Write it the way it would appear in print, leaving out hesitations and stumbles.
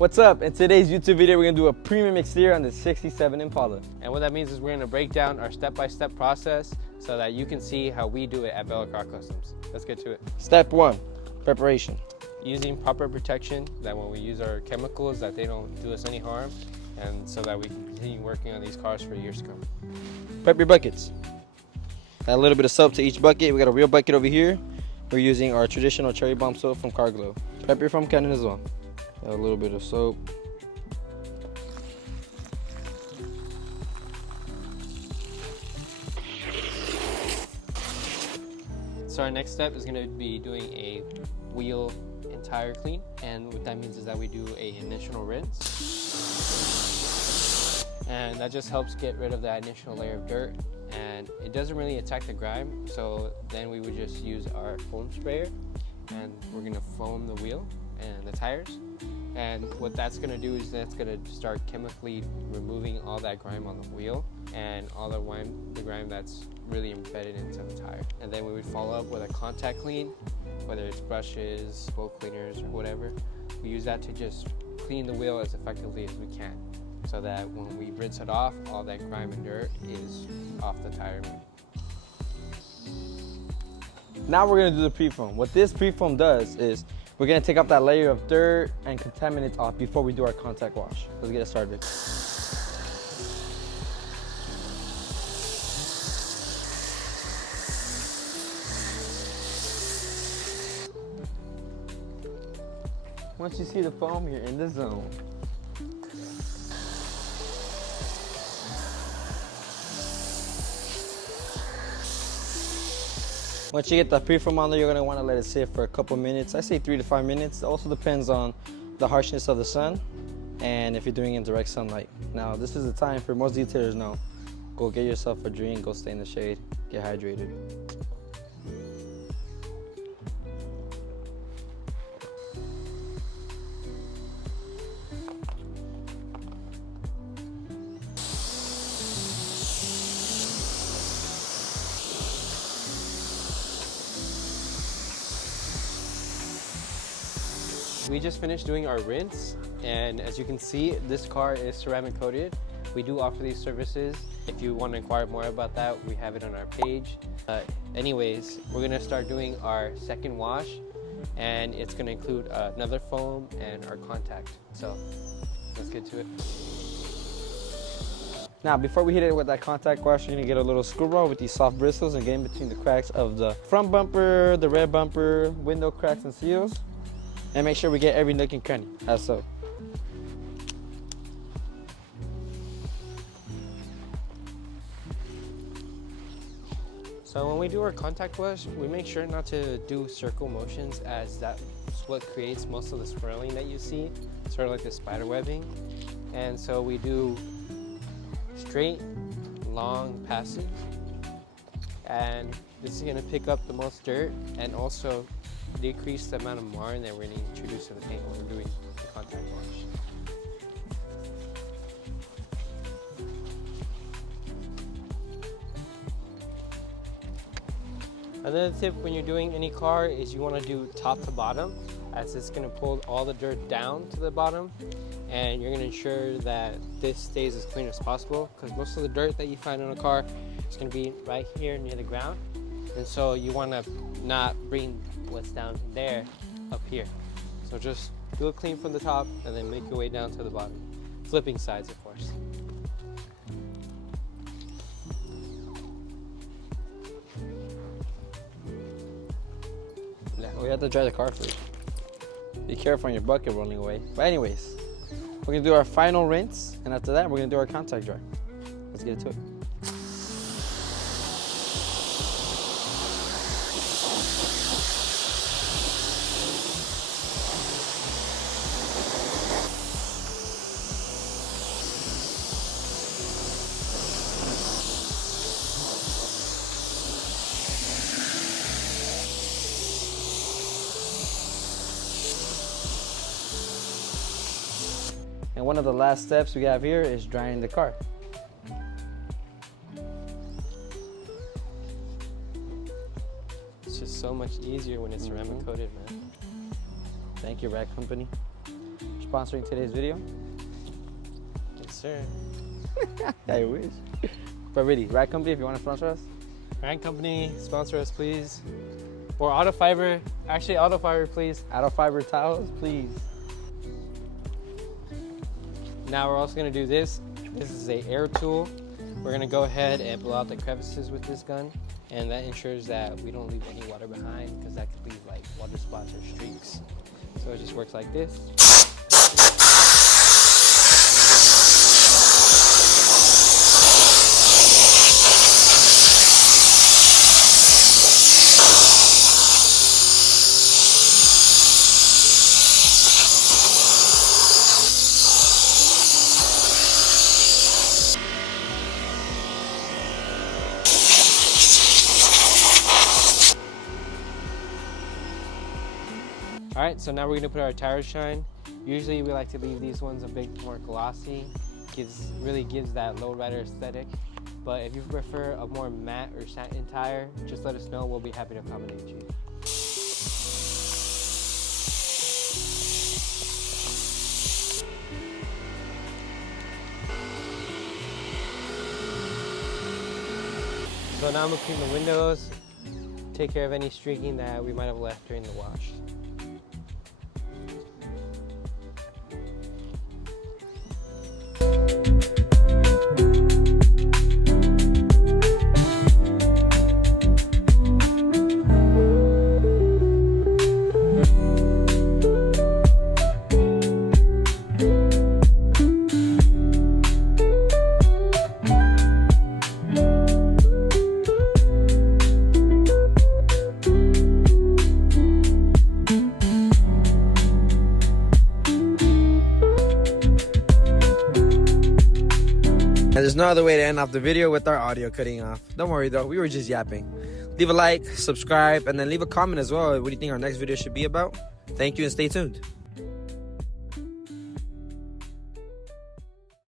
What's up? In today's YouTube video, we're gonna do a premium exterior on the 67 Impala. And what that means is we're gonna break down our step-by-step process so that you can see how we do it at Bella Car Customs. Let's get to it. Step 1, preparation. Using proper protection, that when we use our chemicals, that they don't do us any harm, and so that we can continue working on these cars for years to come. Prep your buckets. Add a little bit of soap to each bucket. We got a real bucket over here. We're using our traditional cherry bomb soap from Car Glow. Prep your foam cannon as well. Add a little bit of soap. So our next step is going to be doing a wheel and tire clean, and what that means is that we do a initial rinse, and that just helps get rid of that initial layer of dirt, and it doesn't really attack the grime. So then we would just use our foam sprayer, and we're going to foam the wheel and the tires, and what that's going to do is that's going to start chemically removing all that grime on the wheel and all the grime that's really embedded into the tire. And then we would follow up with a contact clean, whether it's brushes, smoke cleaners, or whatever. We use that to just clean the wheel as effectively as we can, so that when we rinse it off, all that grime and dirt is off the tire. Now we're gonna do the pre-foam. What this pre-foam does is we're gonna take off that layer of dirt and contaminants off before we do our contact wash. Let's get it started. Once you see the foam, you're in the zone. Once you get the pre-foam on there, you're gonna wanna let it sit for a couple minutes. I say 3 to 5 minutes. It also depends on the harshness of the sun and if you're doing it in direct sunlight. Now, this is the time for most detailers know. Go get yourself a drink, go stay in the shade, get hydrated. We just finished doing our rinse, and as you can see, this car is ceramic coated. We do offer these services. If you want to inquire more about that, we have it on our page. Anyways, we're gonna start doing our second wash, and it's gonna include another foam and our contact. So let's get to it. Now, before we hit it with that contact wash, you're gonna get a little screw rod with these soft bristles and get in between the cracks of the front bumper, the rear bumper, window cracks and seals. And make sure we get every nook and cranny, as so. So when we do our contact wash, we make sure not to do circle motions, as that's what creates most of the swirling that you see, sort of like the spider webbing. And so we do straight, long passes, and this is gonna pick up the most dirt and also decrease the amount of marring that we're going to introduce to the paint when we're doing the contact wash. Another tip when you're doing any car is you want to do top to bottom, as it's going to pull all the dirt down to the bottom, and you're going to ensure that this stays as clean as possible, because most of the dirt that you find on a car is going to be right here near the ground, and so you want to not bring what's down there up here. So just do it clean from the top and then make your way down to the bottom. Flipping sides, of course. We have to dry the car first. Be careful on your bucket rolling away. But anyways, we're gonna do our final rinse, and after that, we're gonna do our contact dry. Let's get into it. And one of the last steps we have here is drying the car. It's just so much easier when it's ceramic coated, man. Thank you, Rack Company. sponsoring today's video. Yes, sir. I wish. But really, Rag Company, if you want to sponsor us. Rag Company, sponsor us, please. Or Auto Fiber. Actually, Auto Fiber, please. Auto Fiber towels, please. Now we're also gonna do this. This is a air tool. We're gonna go ahead and blow out the crevices with this gun, and that ensures that we don't leave any water behind, because that could leave like water spots or streaks. So it just works like this. All right, so now we're gonna put our tire shine. Usually we like to leave these ones a bit more glossy. Really gives that lowrider aesthetic. But if you prefer a more matte or satin tire, just let us know. We'll be happy to accommodate you. So now I'm gonna clean the windows, take care of any streaking that we might have left during the wash. And there's no other way to end off the video with our audio cutting off. Don't worry though, we were just yapping. Leave a like, subscribe, and then leave a comment as well. What do you think our next video should be about? Thank you and stay tuned.